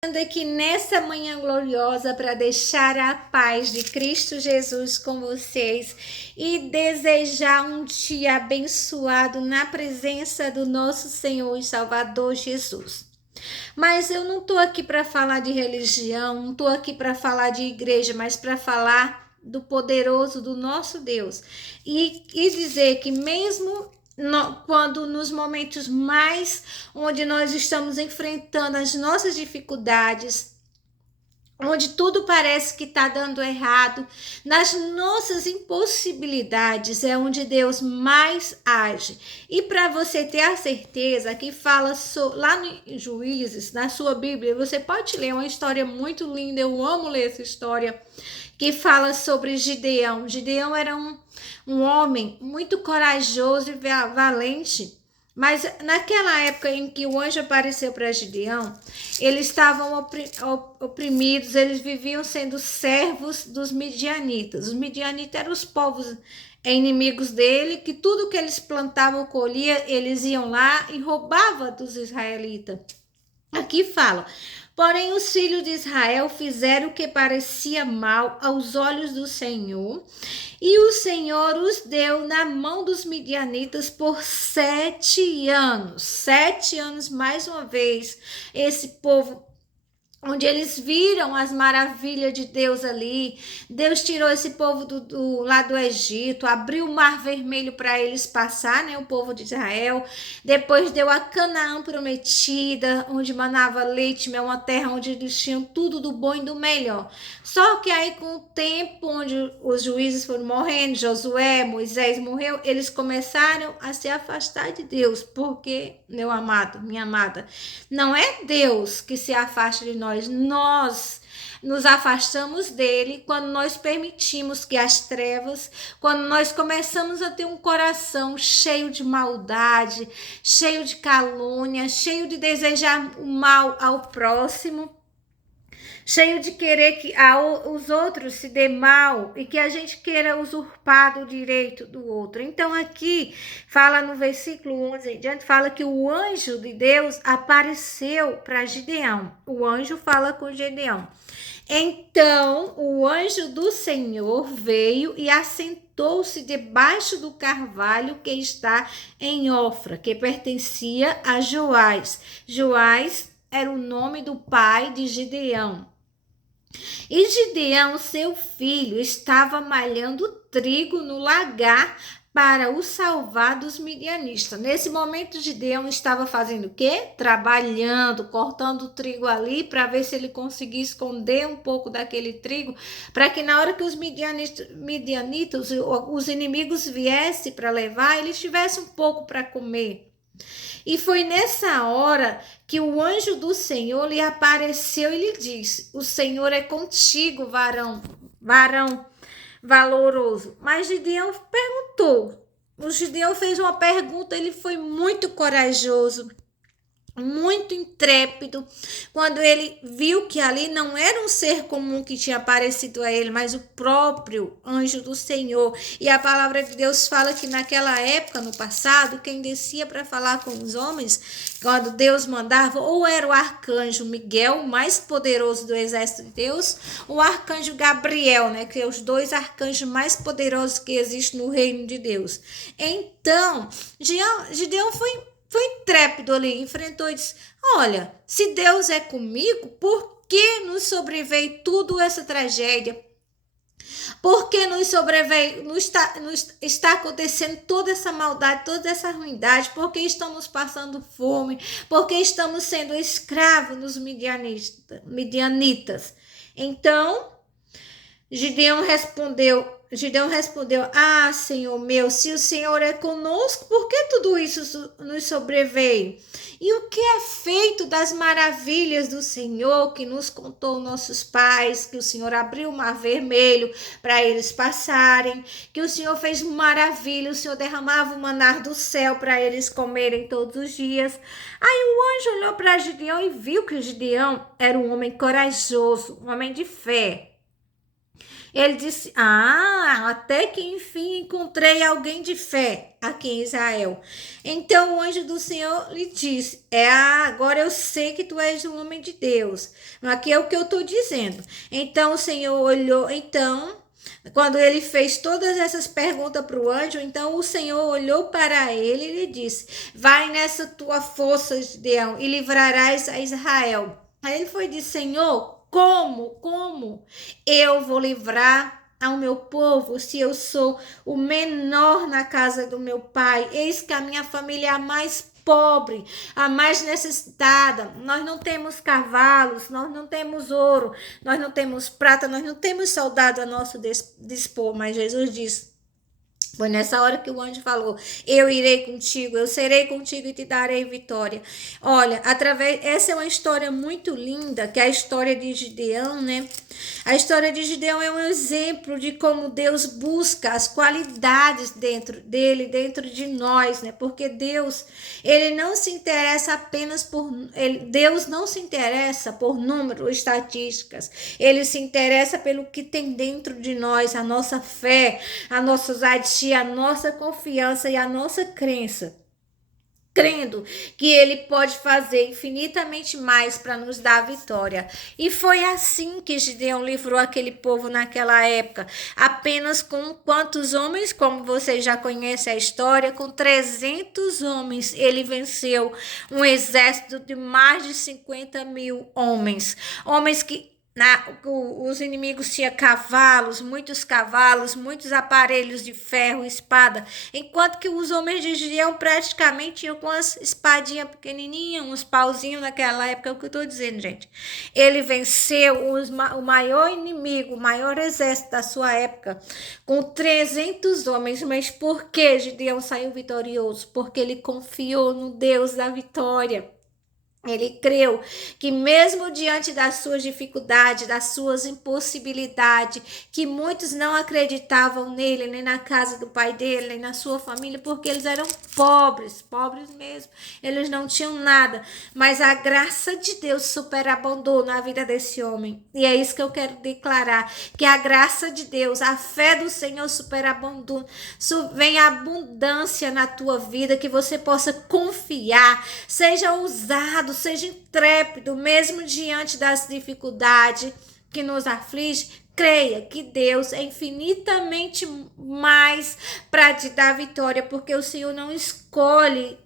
Aqui nessa manhã gloriosa para deixar a paz de Cristo Jesus com vocês e desejar um dia abençoado na presença do nosso Senhor e Salvador Jesus. Mas eu não estou aqui para falar de religião, não estou aqui para falar de igreja, mas para falar do poderoso do nosso Deus e dizer que mesmo quando nos momentos mais onde nós estamos enfrentando as nossas dificuldades, onde tudo parece que está dando errado, nas nossas impossibilidades é onde Deus mais age. E para você ter a certeza que fala lá em Juízes, na sua Bíblia, você pode ler uma história muito linda, eu amo ler essa história, que fala sobre Gideão. Gideão era um homem muito corajoso e valente, mas naquela época em que o anjo apareceu para Gideão, eles estavam oprimidos, eles viviam sendo servos dos midianitas. Os midianitas eram os povos inimigos dele, que tudo que eles plantavam, colhia, eles iam lá e roubavam dos israelitas. Aqui fala: porém os filhos de Israel fizeram o que parecia mal aos olhos do Senhor, e o Senhor os deu na mão dos midianitas por 7 anos. 7 anos, mais uma vez, esse povo, onde eles viram as maravilhas de Deus ali. Deus tirou esse povo lá do Egito, abriu o mar vermelho para eles passar, né, o povo de Israel. Depois deu a Canaã prometida, onde manava leite, é uma terra onde eles tinham tudo do bom e do melhor. Só que aí, com o tempo, onde os juízes foram morrendo, Josué, Moisés morreu, eles começaram a se afastar de Deus. Porque, meu amado, minha amada, não é Deus que se afasta de nós nos afastamos dele quando nós permitimos que as trevas, quando nós começamos a ter um coração cheio de maldade, cheio de calúnia, cheio de desejar o mal ao próximo, cheio de querer que os outros se dê mal e que a gente queira usurpar o direito do outro. Então aqui fala no versículo 11 em diante, fala que o anjo de Deus apareceu para Gideão. O anjo fala com Gideão. Então o anjo do Senhor veio e assentou-se debaixo do carvalho que está em Ofra, que pertencia a Joás. Joás era o nome do pai de Gideão. E Gideão, seu filho, estava malhando trigo no lagar para o salvar dos midianistas. Nesse momento, Gideão estava fazendo o quê? Trabalhando, cortando o trigo ali para ver se ele conseguia esconder um pouco daquele trigo, para que na hora que os midianitas, os inimigos viessem para levar, eles tivessem um pouco para comer. E foi nessa hora que o anjo do Senhor lhe apareceu e lhe disse: o Senhor é contigo, varão valoroso. Mas Gideão perguntou. O Gideão fez uma pergunta, ele foi muito corajoso, muito intrépido, quando ele viu que ali não era um ser comum que tinha aparecido a ele, mas o próprio anjo do Senhor. E a palavra de Deus fala que naquela época, no passado, quem descia para falar com os homens, quando Deus mandava, ou era o arcanjo Miguel, o mais poderoso do exército de Deus, o arcanjo Gabriel, né, que é os 2 arcanjos mais poderosos que existem no reino de Deus. Então, Gideão foi intrépido ali, enfrentou e disse: olha, se Deus é comigo, por que nos sobreveio tudo essa tragédia? Por que nos está acontecendo toda essa maldade, toda essa ruindade? Por que estamos passando fome? Por que estamos sendo escravos dos midianitas? Então, Gideão respondeu: ah, Senhor meu, se o Senhor é conosco, por que tudo isso nos sobreveio? E o que é feito das maravilhas do Senhor que nos contou nossos pais, que o Senhor abriu o mar vermelho para eles passarem, que o Senhor fez maravilha, o Senhor derramava o maná do céu para eles comerem todos os dias. Aí o anjo olhou para Gideão e viu que Gideão era um homem corajoso, um homem de fé. Ele disse: Ah, até que enfim encontrei alguém de fé aqui em Israel. Então o anjo do Senhor lhe disse: agora eu sei que tu és um homem de Deus. Aqui é o que eu estou dizendo. Então o Senhor olhou. Então, quando ele fez todas essas perguntas para o anjo, então o Senhor olhou para ele e lhe disse: Vai nessa tua força, Gideão, e livrarás a Israel. Aí ele foi e disse: Senhor, como eu vou livrar ao meu povo se eu sou o menor na casa do meu pai? Eis que a minha família é a mais pobre, a mais necessitada. Nós não temos cavalos, nós não temos ouro, nós não temos prata, nós não temos soldado a nosso dispor. Mas Jesus disse: foi nessa hora que o anjo falou: eu irei contigo, eu serei contigo e te darei vitória. Olha, essa é uma história muito linda, que é a história de Gideão, né? A história de Gideão é um exemplo de como Deus busca as qualidades dentro dele, dentro de nós, né? Porque Deus, ele não se interessa apenas Deus não se interessa por números, estatísticas. Ele se interessa pelo que tem dentro de nós, a nossa fé, a nossa ousadia, a nossa confiança e a nossa crença. Crendo que ele pode fazer infinitamente mais para nos dar a vitória. E foi assim que Gideão livrou aquele povo naquela época. Apenas com quantos homens? Como vocês já conhecem a história, com 300 homens ele venceu um exército de mais de 50 mil homens. Homens que os inimigos tinham cavalos, muitos aparelhos de ferro, espada, enquanto que os homens de Gideão praticamente iam com as espadinhas pequenininhas, uns pauzinhos naquela época, é o que eu estou dizendo, gente. Ele venceu o maior inimigo, o maior exército da sua época, com 300 homens, mas por que Gideão saiu vitorioso? Porque ele confiou no Deus da vitória. Ele creu que mesmo diante das suas dificuldades, das suas impossibilidades, que muitos não acreditavam nele, nem na casa do pai dele, nem na sua família, porque eles eram pobres mesmo. Eles não tinham nada, mas a graça de Deus superabundou na vida desse homem. E é isso que eu quero declarar, que a graça de Deus, a fé do Senhor superabundou. Vem abundância na tua vida, que você possa confiar, seja ousado, seja intrépido, mesmo diante das dificuldades que nos aflige. Creia que Deus é infinitamente mais para te dar vitória, porque o Senhor não escolhe,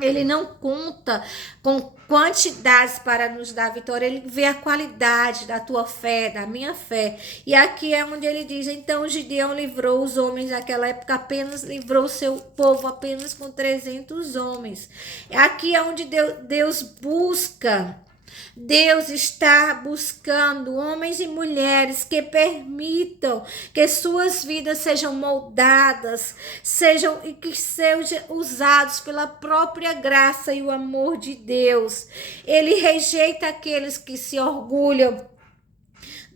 ele não conta com quantidades para nos dar vitória, ele vê a qualidade da tua fé, da minha fé. E aqui é onde ele diz: então Gideão livrou os homens daquela época, livrou seu povo apenas com 300 homens. Aqui é onde Deus busca. Deus está buscando homens e mulheres que permitam que suas vidas sejam moldadas, e que sejam usados pela própria graça e o amor de Deus. Ele rejeita aqueles que se orgulham.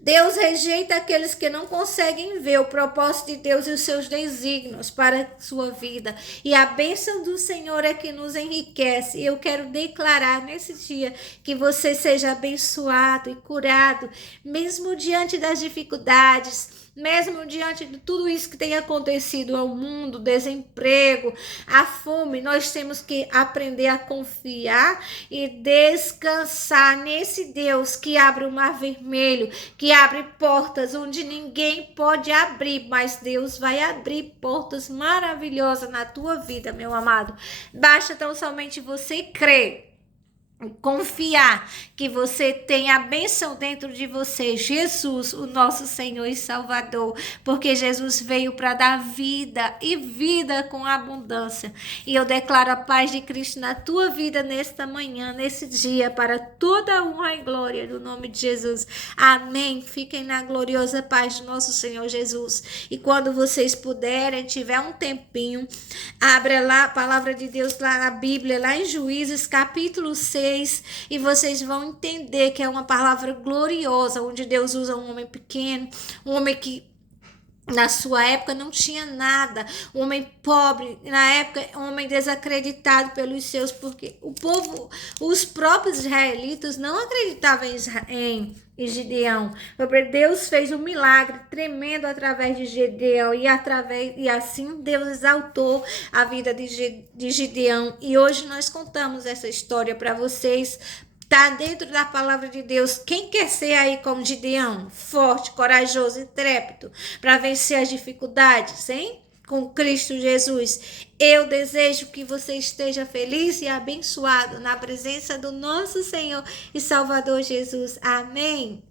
Deus rejeita aqueles que não conseguem ver o propósito de Deus e os seus desígnios para a sua vida. E a bênção do Senhor é que nos enriquece. E eu quero declarar nesse dia que você seja abençoado e curado, mesmo diante das dificuldades, mesmo diante de tudo isso que tem acontecido ao mundo, desemprego, a fome. Nós temos que aprender a confiar e descansar nesse Deus que abre o mar vermelho, que abre portas onde ninguém pode abrir, mas Deus vai abrir portas maravilhosas na tua vida, meu amado. Basta tão somente você crer, confiar que você tem a bênção dentro de você, Jesus, o nosso Senhor e Salvador, porque Jesus veio para dar vida e vida com abundância. E eu declaro a paz de Cristo na tua vida nesta manhã, nesse dia, para toda a honra e glória do nome de Jesus. Amém. Fiquem na gloriosa paz do nosso Senhor Jesus. E quando vocês puderem, tiver um tempinho, abra lá a palavra de Deus lá na Bíblia, lá em Juízes, capítulo 6, e vocês vão entender que é uma palavra gloriosa, onde Deus usa um homem pequeno, um homem que Na sua época não tinha nada, um homem pobre, na época um homem desacreditado pelos seus, porque o povo, os próprios israelitas não acreditavam em Gideão. Deus fez um milagre tremendo através de Gideão e assim Deus exaltou a vida de Gideão. E hoje nós contamos essa história para vocês. Tá dentro da palavra de Deus. Quem quer ser aí como Gideão? Forte, corajoso, intrépido, para vencer as dificuldades, hein? Com Cristo Jesus. Eu desejo que você esteja feliz e abençoado na presença do nosso Senhor e Salvador Jesus. Amém.